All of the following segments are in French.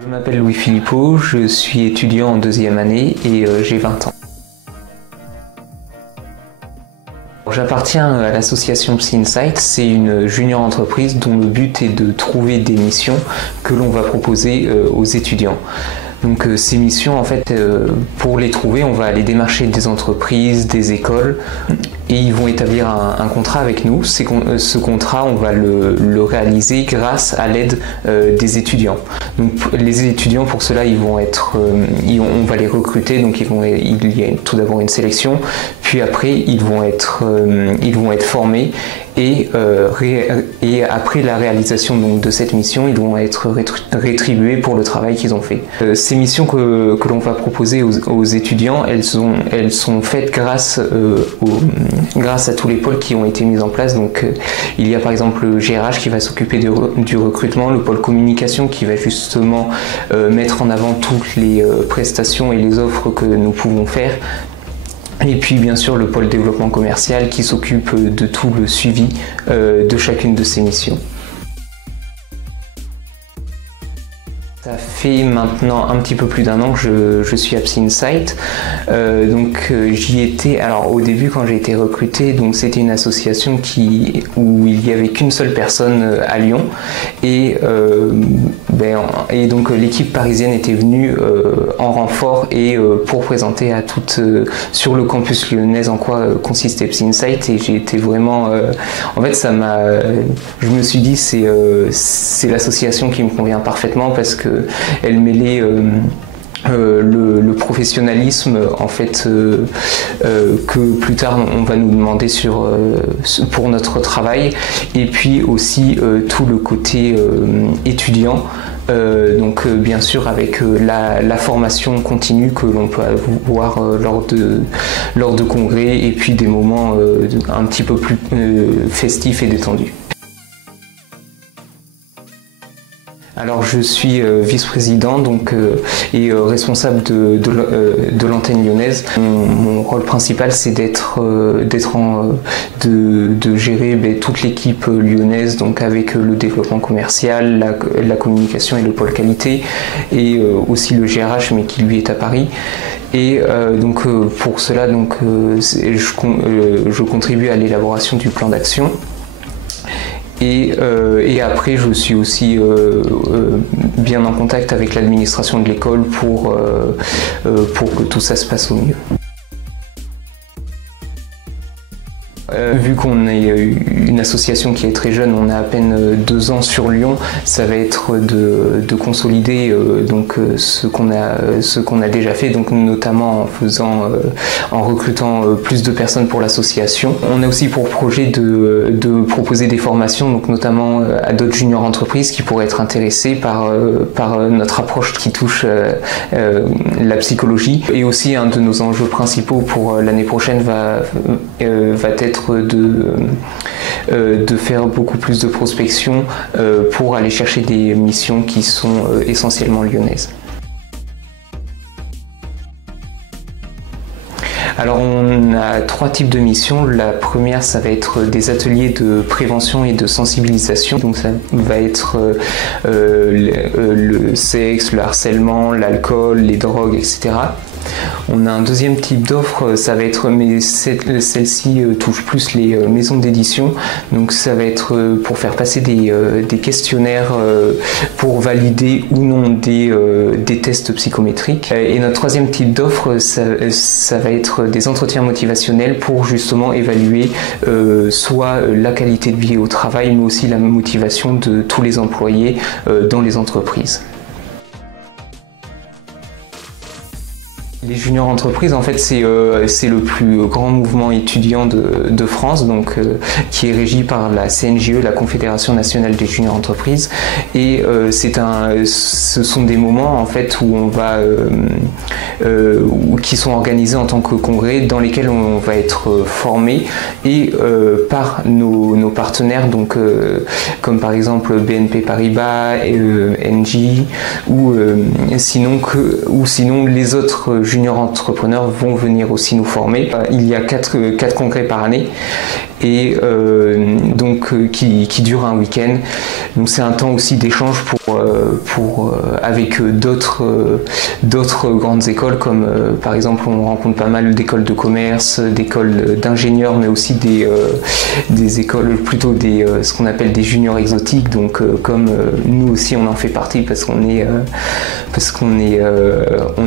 Je m'appelle Louis Philippot, je suis étudiant en 2e année et j'ai 20 ans. J'appartiens à l'association PsyInsight, c'est une junior entreprise dont le but est de trouver des missions que l'on va proposer aux étudiants. Donc ces missions, en fait, pour les trouver, on va aller démarcher des entreprises, des écoles, et ils vont établir un contrat avec nous. Ce contrat, on va le réaliser grâce à l'aide des étudiants. Donc les étudiants, pour cela, on va les recruter. Donc il y a tout d'abord une sélection, puis après ils vont être formés. Et après la réalisation donc, de cette mission, ils vont être rétribués pour le travail qu'ils ont fait. Ces missions que l'on va proposer aux étudiants, elles sont faites grâce à tous les pôles qui ont été mis en place. Donc, il y a par exemple le GRH qui va s'occuper du recrutement, le pôle communication qui va justement mettre en avant toutes les prestations et les offres que nous pouvons faire. Et puis bien sûr le pôle développement commercial qui s'occupe de tout le suivi de chacune de ces missions. Ça fait maintenant un petit peu plus d'1 an que je suis à PsyInsight. J'y étais, alors au début quand j'ai été recruté, donc c'était une association où il n'y avait qu'une seule personne à Lyon et donc l'équipe parisienne était venue en renfort et pour présenter à toutes sur le campus lyonnais en quoi consistait PsyInsight, et j'ai été vraiment en fait je me suis dit c'est l'association qui me convient parfaitement parce que elle mêlait le professionnalisme en fait que plus tard on va nous demander pour notre travail, et puis aussi tout le côté étudiant. Bien sûr avec la formation continue que l'on peut avoir lors de congrès et puis des moments un petit peu plus festifs et détendus. Alors je suis vice-président et responsable de l'antenne lyonnaise. Mon rôle principal c'est de gérer toute l'équipe lyonnaise, donc avec le développement commercial, la communication et le pôle qualité, et aussi le GRH mais qui lui est à Paris. Et pour cela je contribue à l'élaboration du plan d'action. Et après, je suis aussi bien en contact avec l'administration de l'école pour que tout ça se passe au mieux. Vu qu'on est une association qui est très jeune, on a à peine 2 ans sur Lyon, ça va être de consolider ce qu'on a déjà fait, donc notamment en recrutant plus de personnes pour l'association. On a aussi pour projet de proposer des formations, donc notamment à d'autres juniors entreprises qui pourraient être intéressés par notre approche qui touche la psychologie. Et aussi un de nos enjeux principaux pour l'année prochaine va être de faire beaucoup plus de prospection pour aller chercher des missions qui sont essentiellement lyonnaises. Alors on a 3 types de missions. La première, ça va être des ateliers de prévention et de sensibilisation. Donc ça va être le sexe, le harcèlement, l'alcool, les drogues, etc. On a un deuxième type d'offre, ça va être, mais celle-ci touche plus les maisons d'édition, donc ça va être pour faire passer des questionnaires pour valider ou non des tests psychométriques. Et notre troisième type d'offre, ça va être des entretiens motivationnels pour justement évaluer soit la qualité de vie au travail, mais aussi la motivation de tous les employés dans les entreprises. Les juniors entreprises, en fait, c'est le plus grand mouvement étudiant de France, qui est régi par la CNJE, la Confédération nationale des juniors entreprises. Et ce sont des moments en fait qui sont organisés en tant que congrès, dans lesquels on va être formé et par nos partenaires, comme par exemple BNP Paribas, Engie, ou sinon les autres juniors entrepreneurs vont venir aussi nous former. Il y a 4 congrès par année et qui dure un week-end. Donc c'est un temps aussi d'échange avec d'autres grandes écoles, comme par exemple on rencontre pas mal d'écoles de commerce, d'écoles d'ingénieurs, mais aussi des écoles plutôt ce qu'on appelle des juniors exotiques, donc comme nous aussi on en fait partie parce qu'on est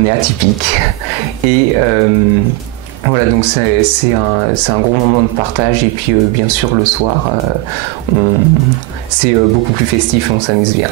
atypique. Et voilà, donc c'est un gros moment de partage, et puis bien sûr le soir c'est beaucoup plus festif, on s'amuse bien.